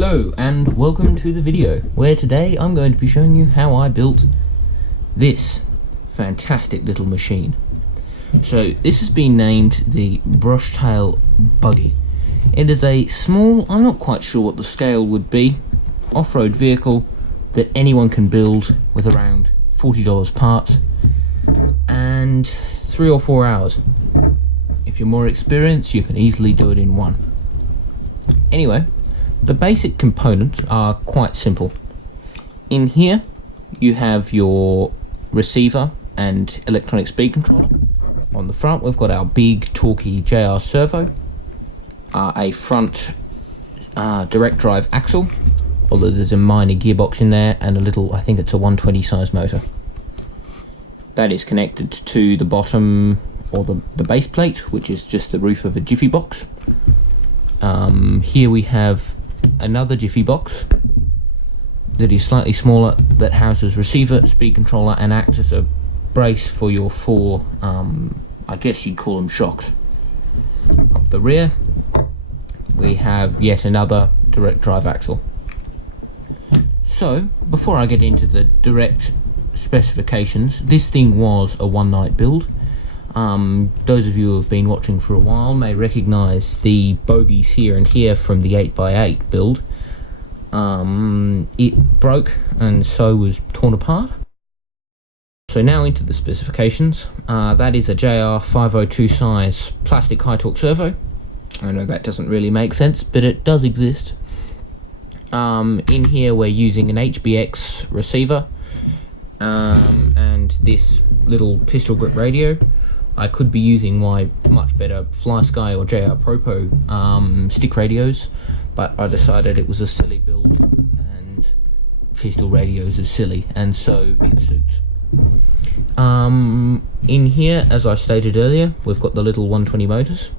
Hello and welcome to the video where today I'm going to be showing you how I built this fantastic little machine. So this has been named the Brushtail Buggy. It is a small, I'm not quite sure what the scale would be, off-road vehicle that anyone can build with around $40 parts and 3 or 4 hours. If you're more experienced, you can easily do it in one. Anyway, the basic components are quite simple. In here you have your receiver and electronic speed controller. On the front we've got our big torquey JR servo, a front direct drive axle, although there's a minor gearbox in there, and a little, I think it's a 120 size motor. That is connected to the bottom, or the base plate, which is just the roof of a Jiffy box. Here we have another Jiffy box that is slightly smaller, that houses receiver, speed controller, and acts as a brace for your 4, I guess you'd call them shocks. Up the rear we have yet another direct drive axle. So before I get into the direct specifications, this thing was a one night build. Those of you who have been watching for a while may recognise the bogies here and here from the 8x8 build. It broke and so was torn apart. So now into the specifications. That is a JR 502 size plastic high torque servo. I know that doesn't really make sense, but it does exist. In here we're using an HBX receiver and this little pistol grip radio. I could be using my much better FlySky or JR Propo stick radios, but I decided it was a silly build and pistol radios are silly, and so it suits. In here, as I stated earlier, we've got the little 120 motors.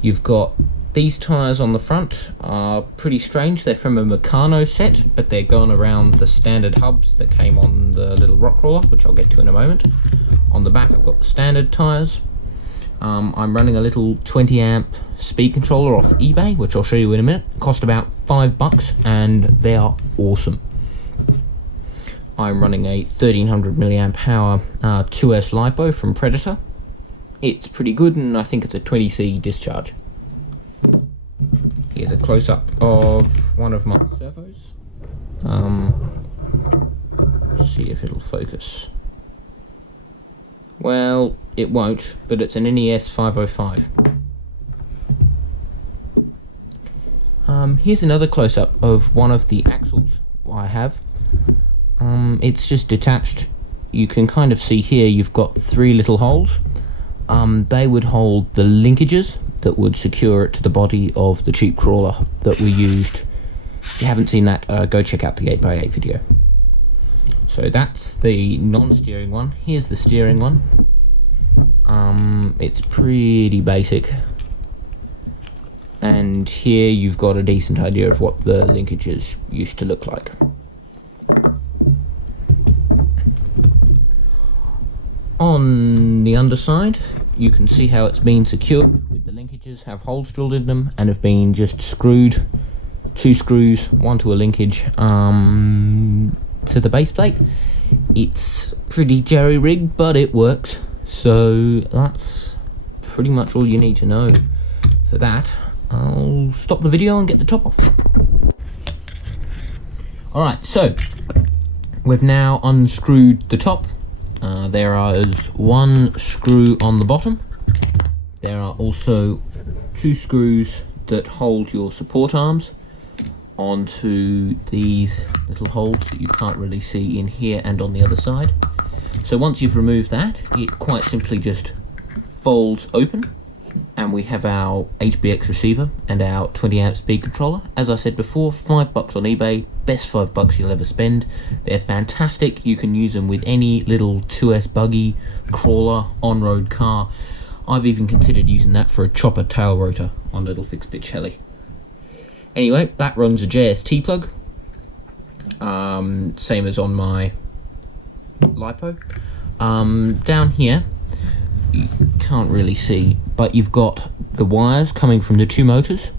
You've got these tyres on the front, are pretty strange. They're from a Meccano set, but they're going around the standard hubs that came on the little rock crawler, which I'll get to in a moment. On the back I've got the standard tyres. I'm running a little 20 amp speed controller off eBay, which I'll show you in a minute. It cost about $5 and they are awesome. I'm running a 1300 milliamp hour 2S LiPo from Predator. It's pretty good, and I think it's a 20C discharge. Here's a close-up of one of my servos. See if it'll focus. Well, it won't, but it's an NES 505. Here's another close-up of one of the axles I have. It's just detached. You can kind of see here you've got 3 little holes. They would hold the linkages that would secure it to the body of the cheap crawler that we used. If you haven't seen that, go check out the 8x8 video. So that's the non-steering one. Here's the steering one. It's pretty basic. And here you've got a decent idea of what the linkages used to look like. On the underside, you can see how it's been secured, with the linkages have holes drilled in them and have been just screwed, 2 screws, one to a linkage, to the base plate. It's pretty jerry-rigged, but it works. So that's pretty much all you need to know for that. I'll stop the video and get the top off. Alright, so we've now unscrewed the top. There is 1 screw on the bottom. There are also 2 screws that hold your support arms onto these little holes that you can't really see in here and on the other side. So once you've removed that, it quite simply just folds open, and we have our HBX receiver and our 20 amp speed controller. As I said before, $5 on eBay, best $5 you'll ever spend. They're fantastic. You can use them with any little 2S buggy, crawler, on-road car. I've even considered using that for a chopper tail rotor on a little fixed pitch heli. Anyway, that runs a JST plug, same as on my LiPo. Down here, you can't really see, but you've got the wires coming from the 2 motors.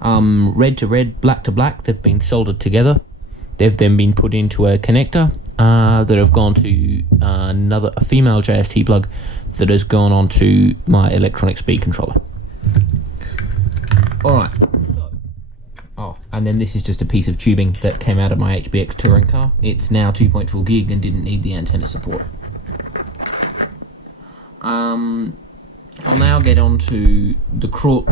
red to red, black to black. They've been soldered together. They've then been put into a connector that have gone to a female JST plug that has gone onto my electronic speed controller. Alright, and then this is just a piece of tubing that came out of my HBX touring car. It's now 2.4 gig and didn't need the antenna support. I'll now get on to the part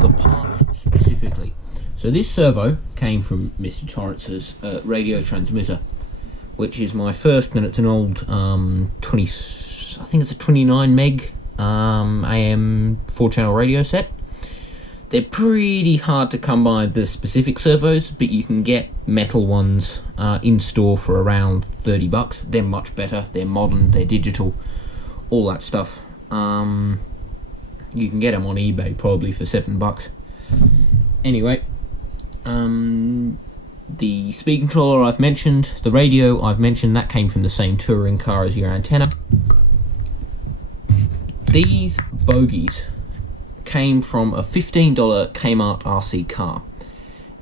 specifically. So this servo came from Mr. Torrance's radio transmitter, which is my first, and it's an old I think it's a 29 meg AM 4-channel radio set. They're pretty hard to come by, the specific servos, but you can get metal ones in store for around $30. They're much better, they're modern, they're digital, all that stuff. You can get them on eBay probably for $7. Anyway, the speed controller I've mentioned, the radio I've mentioned, that came from the same touring car as your antenna. These bogies came from a $15 Kmart RC car.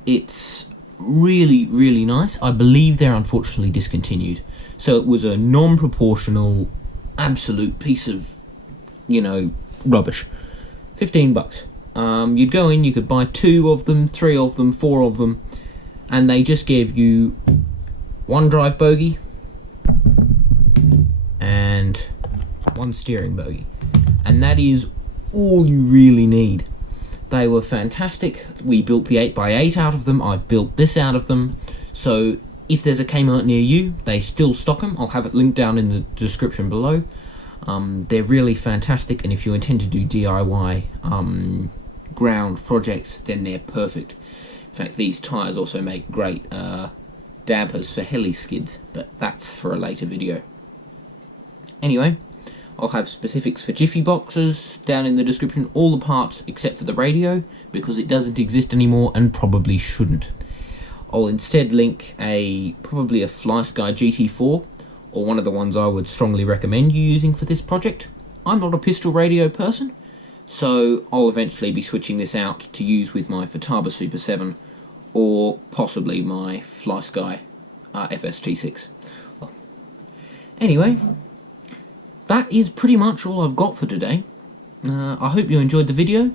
It's really, really nice. I believe they're unfortunately discontinued. So it was a non-proportional, absolute piece of, rubbish. $15. You'd go in, you could buy 2 of them, 3 of them, 4 of them, and they just gave you one drive bogey and one steering bogey. And that is all you really need. They were fantastic. We built the 8x8 out of them. I've built this out of them. So if there's a Kmart near you, they still stock them. I'll have it linked down in the description below. They're really fantastic, and if you intend to do DIY ground projects, then they're perfect. In fact, these tyres also make great dampers for heli skids, but that's for a later video. Anyway, I'll have specifics for Jiffy boxes down in the description, all the parts except for the radio, because it doesn't exist anymore and probably shouldn't. I'll instead link probably a FlySky GT4, or one of the ones I would strongly recommend you using for this project. I'm not a pistol radio person, so I'll eventually be switching this out to use with my Futaba Super 7, or possibly my FlySky FST6. Well, anyway, that is pretty much all I've got for today. I hope you enjoyed the video,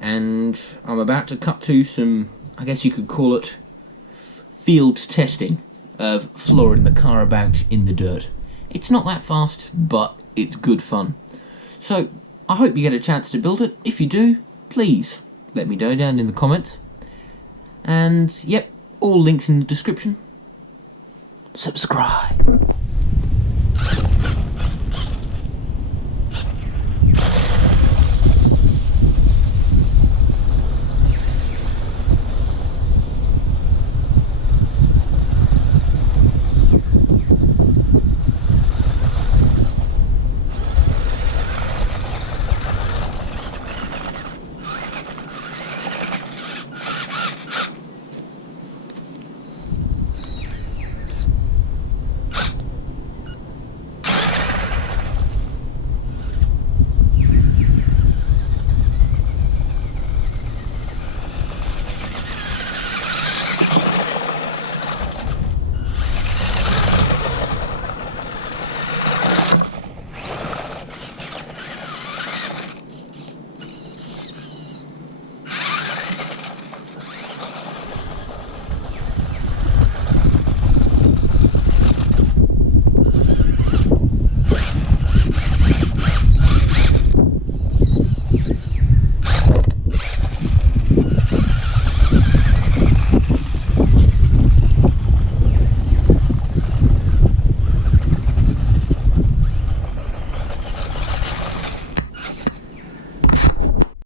and I'm about to cut to some, I guess you could call it, field testing of flooring the car about in the dirt. It's not that fast, but it's good fun. So, I hope you get a chance to build it. If you do, please let me know down in the comments. And, yep, all links in the description. Subscribe.